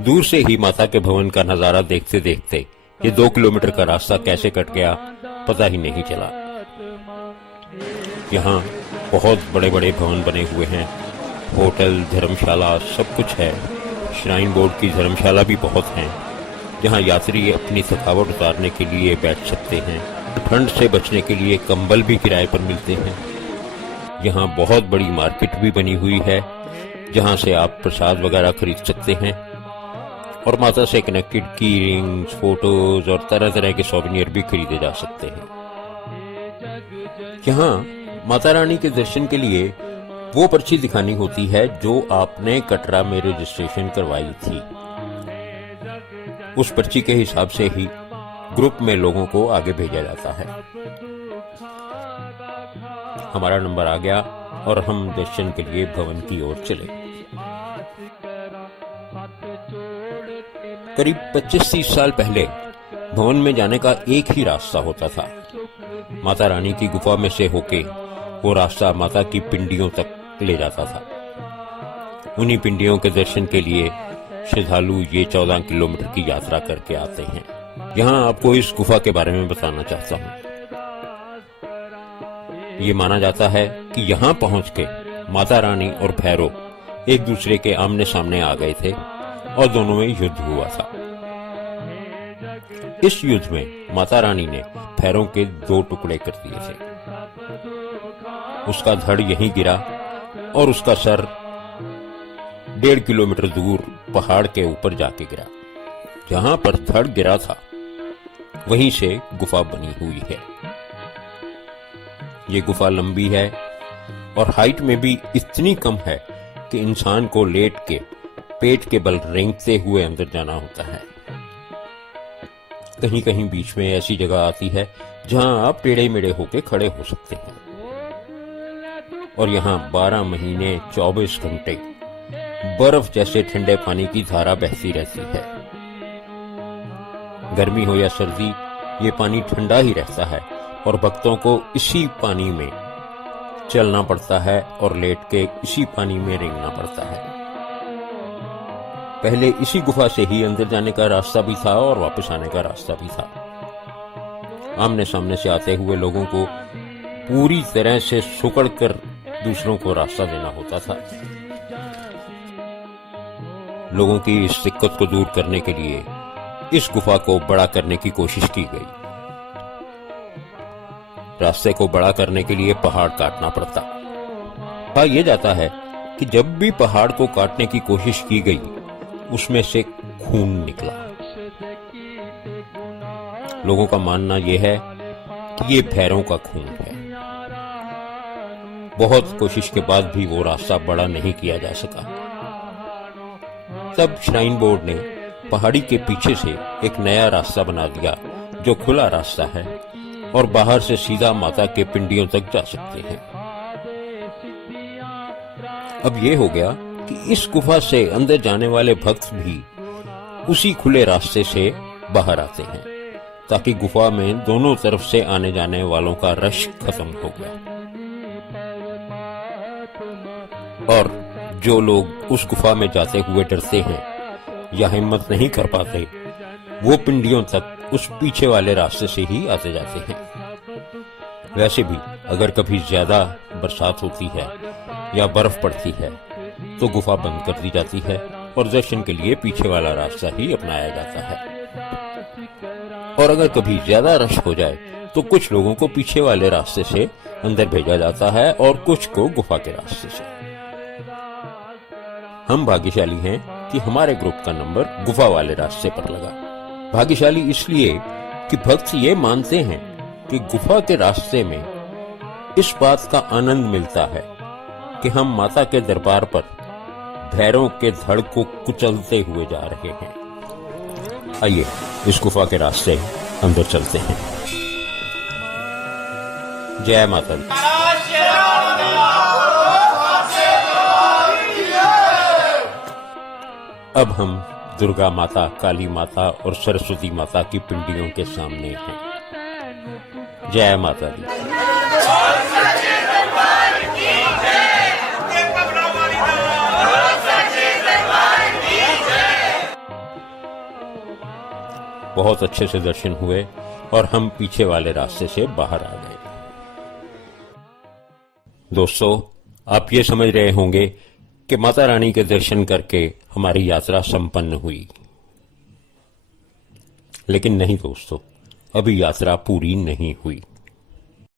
दूर से ही माता के भवन का नजारा देखते देखते ये 2 किलोमीटर का रास्ता कैसे कट गया पता ही नहीं चला। यहाँ बहुत बड़े बड़े भवन बने हुए हैं, होटल, धर्मशाला सब कुछ है। श्राइन बोर्ड की धर्मशाला भी बहुत हैं, जहाँ यात्री अपनी थकावट उतारने के लिए बैठ सकते हैं। ठंड से बचने के लिए कंबल भी किराए पर मिलते हैं। यहाँ बहुत बड़ी मार्केट भी बनी हुई है, जहाँ से आप प्रसाद वगैरह खरीद सकते हैं और माता से कनेक्टेड की रिंग्स, फोटोज और तरह तरह के सोवेनियर भी खरीदे जा सकते हैं। यहाँ माता रानी के दर्शन के लिए वो पर्ची दिखानी होती है जो आपने कटरा में रजिस्ट्रेशन करवाई थी। उस पर्ची के हिसाब से ही ग्रुप में लोगों को आगे भेजा जाता है। हमारा नंबर आ गया और हम दर्शन के लिए भवन की ओर चले। करीब 25-30 साल पहले भवन में जाने का एक ही रास्ता होता था। माता रानी की गुफा में से होके वो रास्ता माता की पिंडियों तक ले जाता था। उन्हीं पिंडियों के दर्शन के लिए श्रद्धालु ये 14 किलोमीटर की यात्रा करके आते हैं। यहाँ आपको इस गुफा के बारे में बताना चाहता हूँ। ये माना जाता है कि यहाँ पहुंच के माता रानी और भैरव एक दूसरे के आमने सामने आ गए थे और दोनों में युद्ध हुआ था। इस युद्ध में माता रानी ने भैरव के 2 टुकड़े कर दिए थे। उसका धड़ यहीं गिरा और उसका सर 1.5 किलोमीटर दूर पहाड़ के ऊपर जाके गिरा। जहां पर धड़ गिरा था वहीं से गुफा बनी हुई है। ये गुफा लंबी है और हाइट में भी इतनी कम है कि इंसान को लेट के पेट के बल रेंगते हुए अंदर जाना होता है। कहीं कहीं बीच में ऐसी जगह आती है जहां आप टेढ़े मेढ़े होके खड़े हो सकते हैं। और यहाँ 12 महीने 24 घंटे बर्फ जैसे ठंडे पानी की धारा बहती रहती है। गर्मी हो या सर्दी, ये पानी ठंडा ही रहता है और भक्तों को इसी पानी में चलना पड़ता है और लेट के इसी पानी में रेंगना पड़ता है। पहले इसी गुफा से ही अंदर जाने का रास्ता भी था और वापस आने का रास्ता भी था। आमने सामने से आते हुए लोगों को पूरी तरह से सुकड़ कर दूसरों को रास्ता देना होता था। लोगों की इस दिक्कत को दूर करने के लिए इस गुफा को बड़ा करने की कोशिश की गई। रास्ते को बड़ा करने के लिए पहाड़ काटना पड़ता। कहा यह जाता है कि जब भी पहाड़ को काटने की कोशिश की गई उसमें से खून निकला। लोगों का मानना यह है कि ये भैरव का खून है। बहुत कोशिश के बाद भी वो रास्ता बड़ा नहीं किया जा सका। तब श्राइन बोर्ड ने पहाड़ी के पीछे से एक नया रास्ता बना दिया जो खुला रास्ता है और बाहर से सीधा माता के पिंडियों तक जा सकते हैं। अब ये हो गया कि इस गुफा से अंदर जाने वाले भक्त भी उसी खुले रास्ते से बाहर आते हैं, ताकि गुफा में दोनों तरफ से आने जाने वालों का रश खत्म हो गया। और जो लोग उस गुफा में जाते हुए डरते हैं या हिम्मत नहीं कर पाते, वो पिंडियों तक उस पीछे वाले रास्ते से ही आते जाते हैं। वैसे भी अगर कभी ज्यादा बरसात होती है या बर्फ पड़ती है तो गुफा बंद कर दी जाती है और दर्शन के लिए पीछे वाला रास्ता ही अपनाया जाता है। और अगर कभी ज्यादा रश हो जाए तो कुछ लोगों को पीछे वाले रास्ते से अंदर भेजा जाता है और कुछ को गुफा के रास्ते से। हम भाग्यशाली हैं कि हमारे ग्रुप का नंबर गुफा वाले रास्ते पर लगा। भाग्यशाली इसलिए कि भक्त ये मानते हैं कि गुफा के रास्ते में इस बात का आनंद मिलता है कि हम माता के दरबार पर भैरव के धड़ को कुचलते हुए जा रहे हैं। आइए इस गुफा के रास्ते अंदर चलते हैं। जय माता दी। अब हम दुर्गा माता, काली माता और सरस्वती माता की पिंडियों के सामने हैं। जय माता दी। बहुत अच्छे से दर्शन हुए और हम पीछे वाले रास्ते से बाहर आ गए। दोस्तों, आप ये समझ रहे होंगे कि माता रानी के दर्शन करके हमारी यात्रा संपन्न हुई, लेकिन नहीं दोस्तों, अभी यात्रा पूरी नहीं हुई।